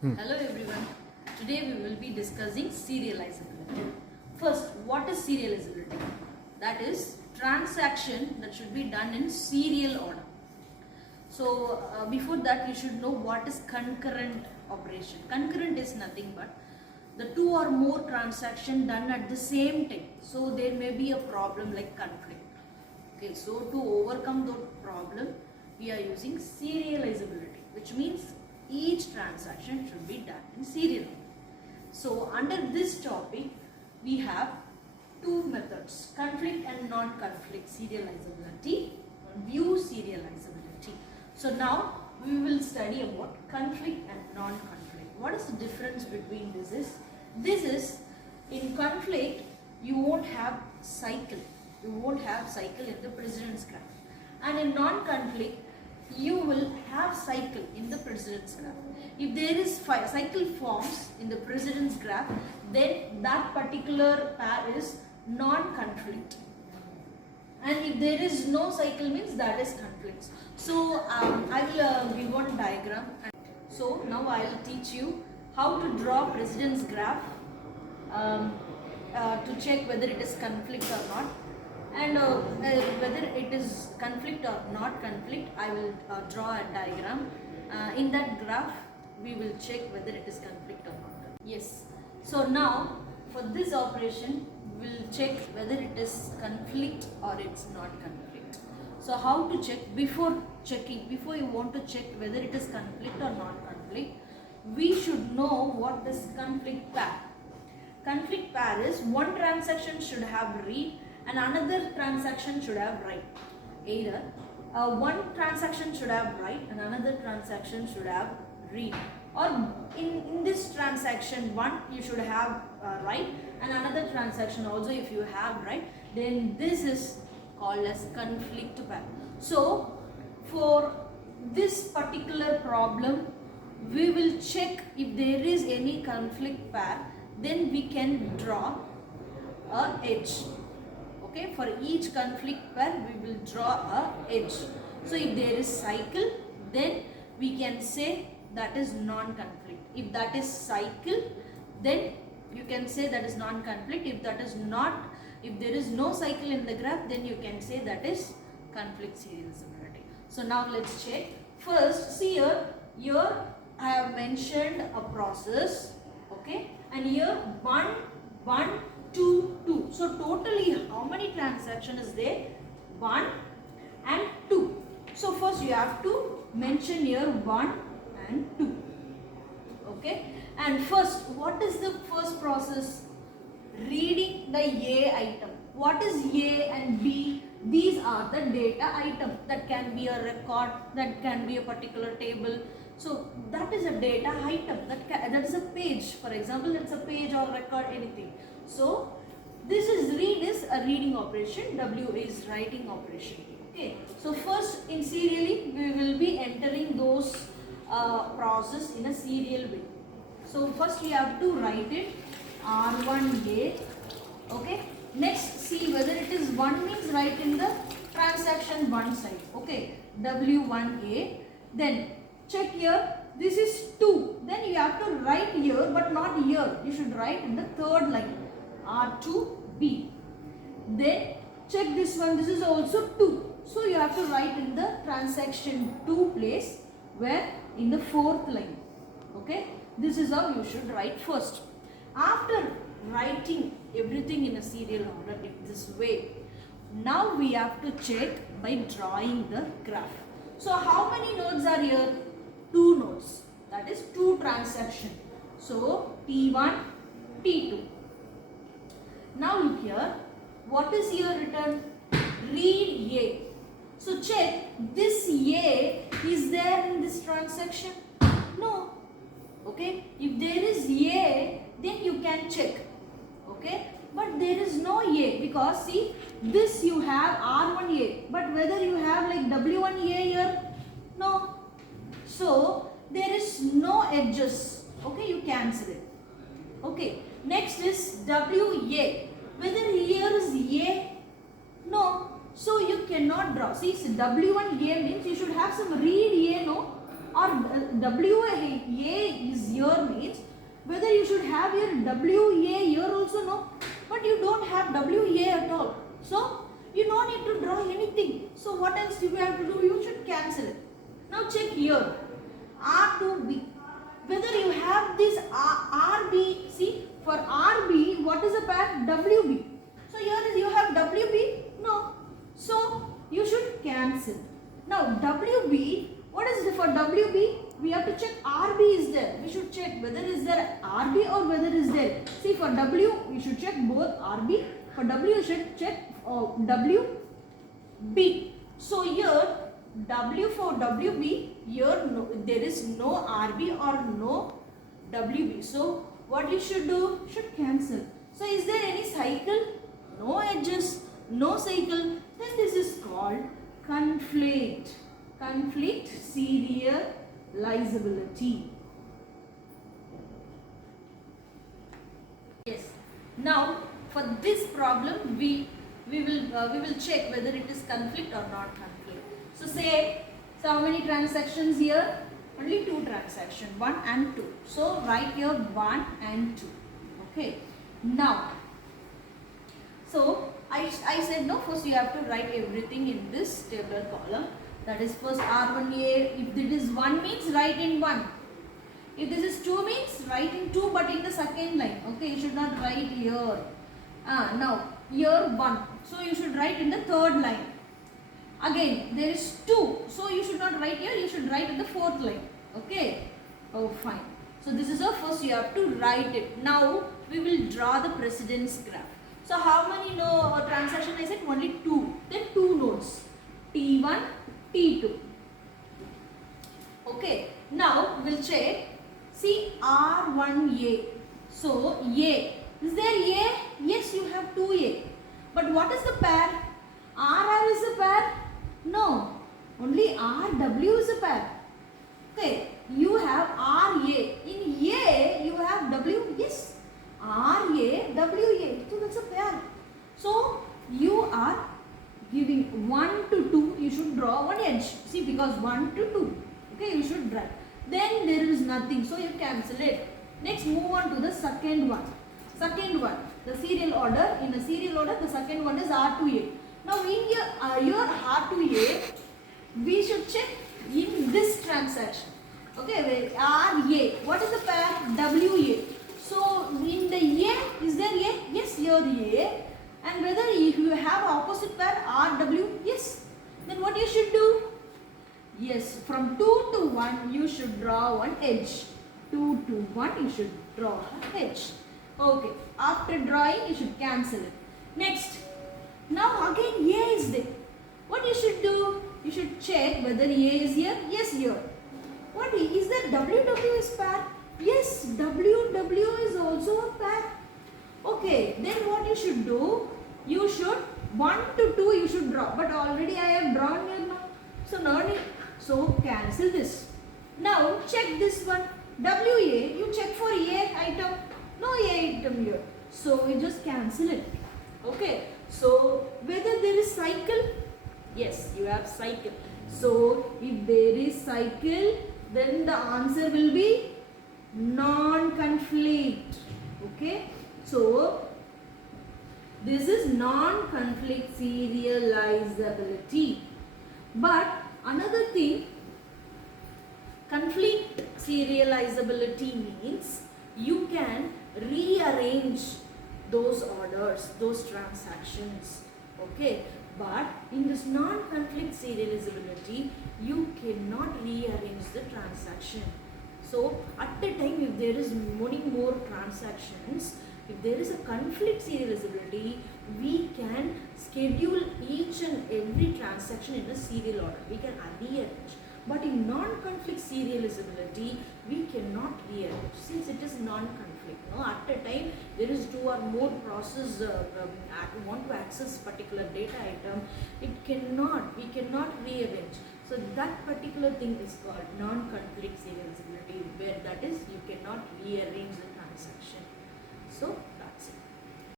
Hello everyone. Today we will be discussing serializability. First, what is serializability? That is transaction that should be done in serial order. So before that you should know what is concurrent operation. Concurrent is nothing but the two or more transactions done at the same time. So there may be a problem like conflict. Okay, so to overcome that problem we are using serializability, which means each transaction should be done in serial. So under this topic we have two methods, conflict and non-conflict serializability and view serializability. So now we will study about conflict and non-conflict. What is the difference between this is in conflict you won't have cycle. You won't have cycle in the precedence graph. And in non-conflict you will have cycle in the precedence graph. If there is cycle forms in the precedence graph, then that particular pair is non-conflict. And if there is no cycle means that is conflict. So I will give one diagram. So now I will teach you how to draw precedence graph to check whether it is conflict or not. And whether it is conflict or not conflict, I will draw a diagram. In that graph we will check whether it is conflict or not. Yes, so now for this operation we will check whether it is conflict or it's not conflict. So how to check? Before you want to check whether it is conflict or not conflict, we should know what is conflict pair. Conflict pair is one transaction should have read and another transaction should have write. Either one transaction should have write and another transaction should have read, or in this transaction one you should have write and another transaction also if you have write, then this is called as conflict pair. So for this particular problem we will check if there is any conflict pair, then we can draw a edge. Okay, for each conflict pair we will draw a edge. So if there is cycle, then we can say that is non-conflict. If that is cycle, then you can say that is non-conflict. If that is not, if there is no cycle in the graph, then you can say that is conflict serializability. So now let's check. First, see here I have mentioned a process, okay, and here 1, 1, 2, 2. So totally how many transactions is there? 1 and 2. So first you have to mention here 1 and 2. Okay. And first, what is the first process? Reading the A item. What is A and B? These are the data item. That can be a record, that can be a particular table. So that is a data item. That is a page. For example, it's a page or record, anything. So this is read is a reading operation, W is writing operation. Okay. So first in serially we will be entering those process in a serial way. So first we have to write it R1A. Okay. Next see whether it is 1 means write in the transaction 1 side. Okay. W1A. Then check here, this is 2. Then you have to write here but not here. You should write in the third line. R2B. Then check this one, this is also 2. So you have to write in the transaction 2 place, where in the fourth line. Okay, this is how you should write first. After writing everything in a serial order in this way, now we have to check by drawing the graph. So how many nodes are here? 2 nodes, that is 2 transactions. So T1, T2. Now look here, what is here written? Read A. So check, this A is there in this transaction? No. Okay, if there is A, then you can check. Okay, but there is no A, because see, this you have R1A, but whether you have like W1A here? No. So there is no edges. Okay, you cancel it. Okay, next is WA. Whether here is A? No. So you cannot draw. See, W1A means you should have some read A, no? or WA is here means whether you should have your WA here also, no, but you don't have WA at all, so you don't need to draw anything. So what else you have to do? You should cancel it. Now check here, R2B, whether you have this RB. See, for RB, what is the pair? WB. So here is you have WB? No. So you should cancel. Now WB, what is it for WB? We have to check RB is there. We should check whether is there RB or whether is there. See, for W, we should check both RB. For W, you should check WB. So here W for WB, here no, there is no RB or no WB. So what you should do? Should cancel. So is there any cycle? No edges, no cycle. Then this is called conflict. Conflict serializability. Yes. Now for this problem we will check whether it is conflict or not conflict. So say, so how many transactions here? Only 2 transactions, 1 and 2. So write here 1 and 2. Okay. Now, so I said no, first you have to write everything in this tabular column. That is first R1A. If it is 1 means write in 1. If this is 2 means write in 2 but in the second line. Okay, you should not write here. Now here 1. So you should write in the third line. Again there is 2. So you should not write here, you should write in the fourth line. Okay. Oh fine. So this is the first you have to write it. Now we will draw the precedence graph. So how many transaction I said? Only 2. Then 2 nodes. T1, T2. Okay. Now we'll check. See R1A. So A. Is there A? Yes, you have 2A. But what is the pair? RR is a pair? No. Only RW is a pair. Okay. You have RA. In A, you have W. Yes. RA, WA. So that's a pair. So you are giving 1 to 2. You should draw one edge. See, because 1 to 2. Okay, you should draw. Then there is nothing. So you cancel it. Next, move on to the second one. Second one, the serial order. In a serial order, the second one is R2A. Now in your R2A, we should check in this transaction. Okay, RA. What is the pair? WA. So in the A, is there A? Yes, here A. And whether you have opposite pair RW? Yes. Then what you should do? Yes, from 2 to 1 you should draw one edge. 2 to 1 you should draw an edge. Okay, after drawing you should cancel it. Next, now again A is there. What you should do? You should check whether A is here. Yes, here. What is there? WW is pair. Yes, WW is also a pair. Okay, then what you should do? You should 1 to 2 you should draw. But already I have drawn here now. So no need. So cancel this. Now check this one. WA, you check for A item. No A item here. So you just cancel it. Okay. So whether there is cycle? Yes, you have cycle. So if there is cycle, then the answer will be non-conflict. Okay. So this is non-conflict serializability. But another thing, conflict serializability means you can rearrange those orders, those transactions. Okay. But in this non-conflict serializability, you cannot rearrange the transaction. So at a time, if there is many more transactions, if there is a conflict serializability, we can schedule each and every transaction in a serial order. We can rearrange. But in non-conflict serializability, we cannot rearrange since it is non-conflict. No, at a time there is 2 or more process want to access particular data item. We cannot rearrange. So that particular thing is called non-conflict serializability, where that is you cannot rearrange the transaction. So